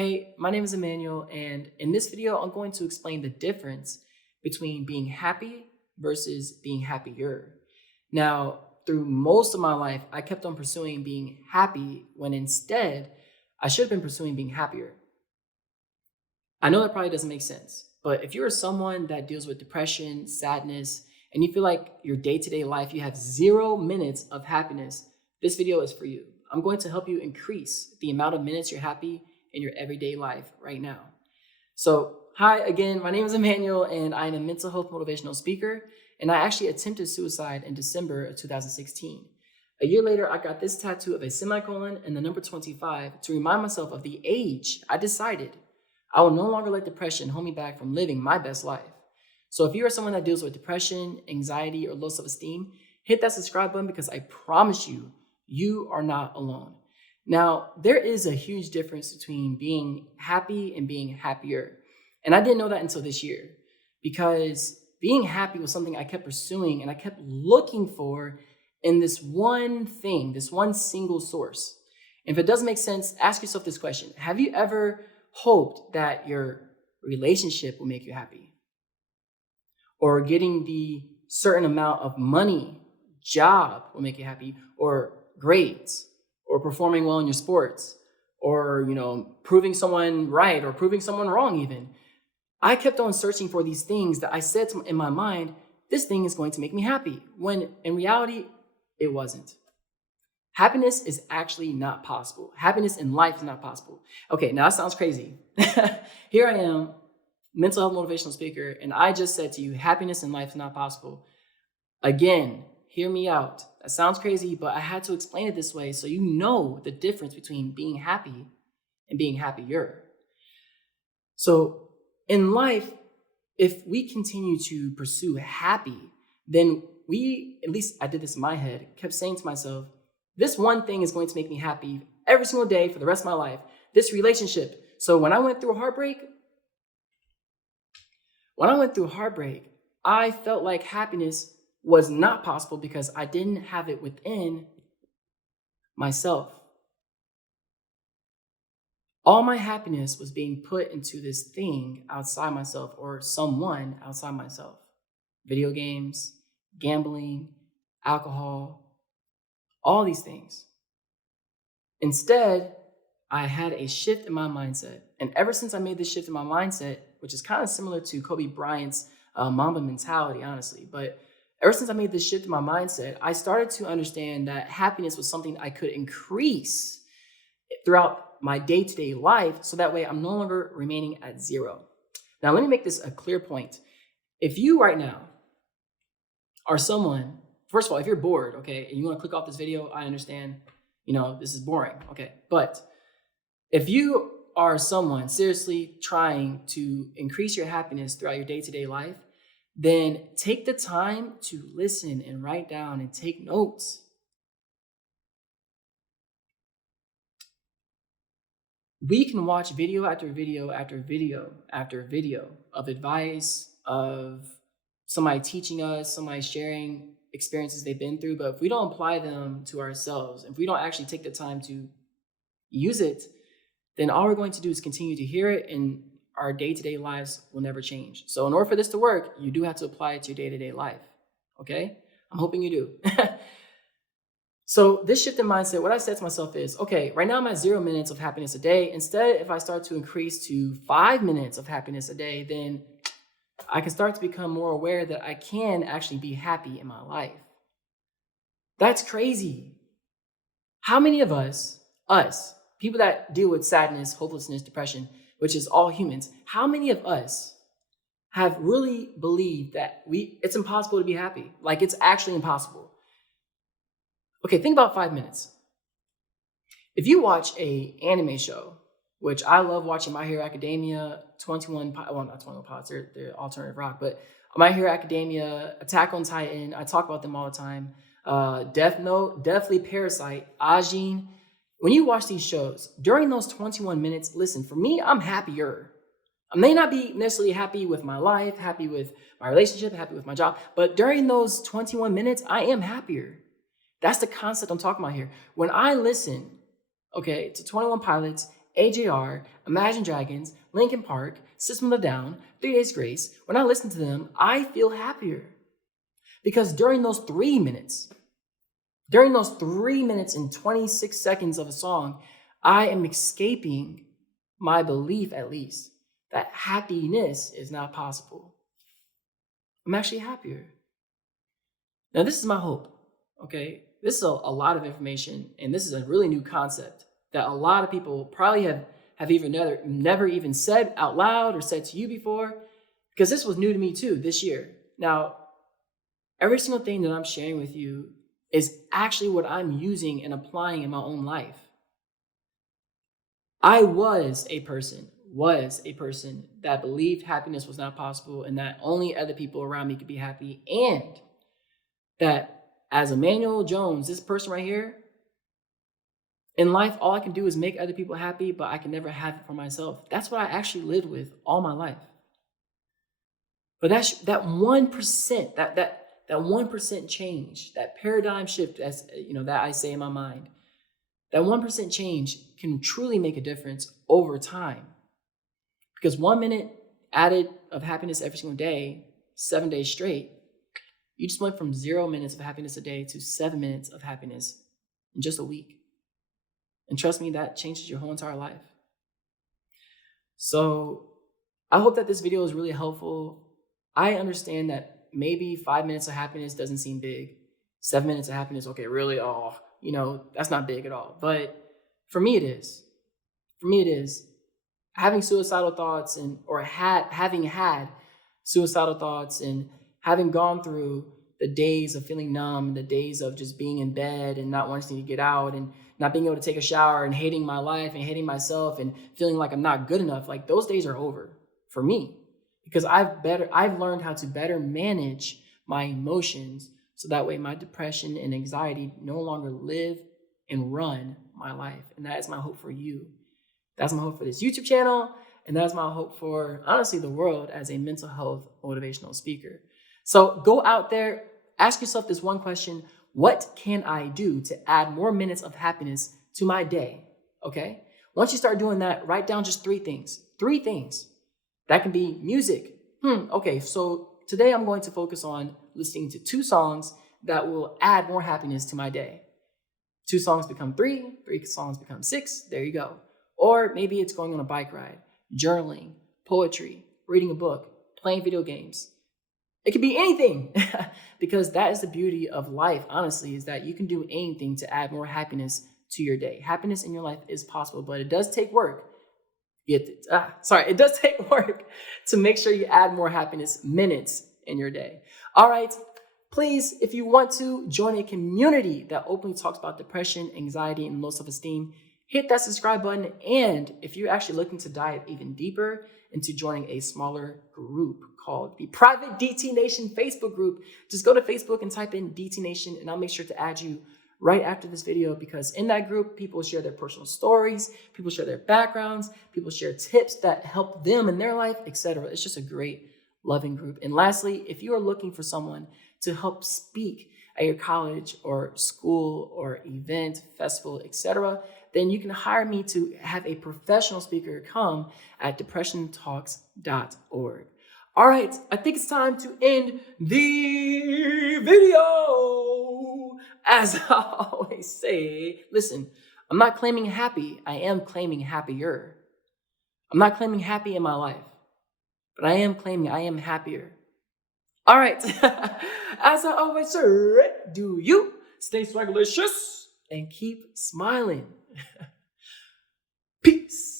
Hey, my name is Emmanuel, and in this video, I'm going to explain the difference between being happy versus being happier. Now, through most of my life, I kept on pursuing being happy when instead I should have been pursuing being happier. I know that probably doesn't make sense, but if you're someone that deals with depression, sadness, and you feel like your day to day life, you have 0 minutes of happiness, this video is for you. I'm going to help you increase the amount of minutes you're happy in your everyday life right now. So, hi again, my name is Emmanuel, and I'm a mental health motivational speaker. And I actually attempted suicide in December of 2016. A year later, I got this tattoo of a semicolon and the number 25 to remind myself of the age I decided I will no longer let depression hold me back from living my best life. So if you are someone that deals with depression, anxiety, or low self-esteem, hit that subscribe button because I promise you, you are not alone. Now, there is a huge difference between being happy and being happier. And I didn't know that until this year because being happy was something I kept pursuing and I kept looking for in this one thing, this one single source. And if it doesn't make sense, ask yourself this question. Have you ever hoped that your relationship will make you happy? Or getting the certain amount of money, job will make you happy, or grades, or performing well in your sports, or proving someone right or proving someone wrong even. I kept on searching for these things that I said in my mind, this thing is going to make me happy, when in reality, it wasn't. Happiness is actually not possible. Happiness in life is not possible. Okay, now that sounds crazy. Here I am, mental health motivational speaker, and I just said to you, happiness in life is not possible. Again, hear me out. That sounds crazy, but I had to explain it this way so you know the difference between being happy and being happier. So in life, if we continue to pursue happy, then at least I did this in my head, kept saying to myself, this one thing is going to make me happy every single day for the rest of my life, this relationship. So when I went through heartbreak, I felt like happiness was not possible because I didn't have it within myself. All my happiness was being put into this thing outside myself or someone outside myself. Video games, gambling, alcohol, all these things. Instead, I had a shift in my mindset. And ever since I made this shift in my mindset, which is kind of similar to Kobe Bryant's Mamba mentality, honestly, but ever since I made this shift in my mindset, I started to understand that happiness was something I could increase throughout my day-to-day life, so that way I'm no longer remaining at zero. Now, let me make this a clear point. If you right now are someone, first of all, if you're bored, okay, and you want to click off this video, I understand, this is boring, okay, but if you are someone seriously trying to increase your happiness throughout your day-to-day life, then take the time to listen and write down and take notes. We can watch video after video after video after video of advice, of somebody teaching us, somebody sharing experiences they've been through, but if we don't apply them to ourselves, if we don't actually take the time to use it, then all we're going to do is continue to hear it and our day-to-day lives will never change. So in order for this to work, you do have to apply it to your day-to-day life, okay? I'm hoping you do. So this shift in mindset, what I said to myself is, okay, right now I'm at 0 minutes of happiness a day. Instead, if I start to increase to 5 minutes of happiness a day, then I can start to become more aware that I can actually be happy in my life. That's crazy. How many of us, people that deal with sadness, hopelessness, depression, which is all humans, how many of us have really believed that it's impossible to be happy? Like it's actually impossible. Okay, think about 5 minutes. If you watch a anime show, which I love watching My Hero Academia, 21, well, not 21 Pilots, they're alternative rock, but My Hero Academia, Attack on Titan, I talk about them all the time. Death Note, definitely Parasite, Ajin. When you watch these shows, during those 21 minutes, listen, for me, I'm happier. I may not be necessarily happy with my life, happy with my relationship, happy with my job, but during those 21 minutes, I am happier. That's the concept I'm talking about here. When I listen, okay, to 21 Pilots AJR, Imagine Dragons, Linkin Park, System of a Down, 3 Days Grace, when I listen to them, I feel happier. Because during those 3 minutes and 26 seconds of a song, I am escaping my belief, at least, that happiness is not possible. I'm actually happier. Now, this is my hope, okay? This is a lot of information, and this is a really new concept that a lot of people probably have even never even said out loud or said to you before, because this was new to me too this year. Now, every single thing that I'm sharing with you is actually what I'm using and applying in my own life. I was a person that believed happiness was not possible and that only other people around me could be happy, and that as Emmanuel Jones, this person right here, in life, all I can do is make other people happy, but I can never have it for myself. That's what I actually lived with all my life. But that 1%, that 1% change, that paradigm shift, that I say in my mind, that 1% change can truly make a difference over time. Because 1 minute added of happiness every single day, 7 days straight, you just went from 0 minutes of happiness a day to 7 minutes of happiness in just a week. And trust me, that changes your whole entire life. So I hope that this video is really helpful. I understand that maybe 5 minutes of happiness doesn't seem big. 7 minutes of happiness, okay, really, that's not big at all. But for me, it is. For me, it is. Having suicidal thoughts having had suicidal thoughts and having gone through the days of feeling numb, the days of just being in bed and not wanting to get out and not being able to take a shower and hating my life and hating myself and feeling like I'm not good enough, like those days are over for me, because I've learned how to better manage my emotions so that way my depression and anxiety no longer live and run my life. And that is my hope for you. That's my hope for this YouTube channel, and that's my hope for, honestly, the world as a mental health motivational speaker. So go out there, ask yourself this one question: what can I do to add more minutes of happiness to my day? Okay? Once you start doing that, write down just 3 things. 3 things. That can be music. Okay, so today I'm going to focus on listening to 2 songs that will add more happiness to my day. 2 songs become 3, 3 songs become 6. There you go. Or maybe it's going on a bike ride, journaling, poetry, reading a book, playing video games. It could be anything, because that is the beauty of life, honestly, is that you can do anything to add more happiness to your day. Happiness in your life is possible, but it does take work. It does take work to make sure you add more happiness minutes in your day. All right. Please, if you want to join a community that openly talks about depression, anxiety, and low self-esteem, hit that subscribe button. And if you're actually looking to dive even deeper into joining a smaller group called the Private DT Nation Facebook group, just go to Facebook and type in DT Nation, and I'll make sure to add you right after this video, because in that group, people share their personal stories, people share their backgrounds, people share tips that help them in their life, etc. It's just a great, loving group. And lastly, if you are looking for someone to help speak at your college or school or event, festival, etc., then you can hire me to have a professional speaker come at depressiontalks.org. All right, I think it's time to end the video. As I always say, listen, I'm not claiming happy, I am claiming happier. I'm not claiming happy in my life, but I am claiming I am happier. All right, as I always say, do you stay swagalicious and keep smiling. Peace.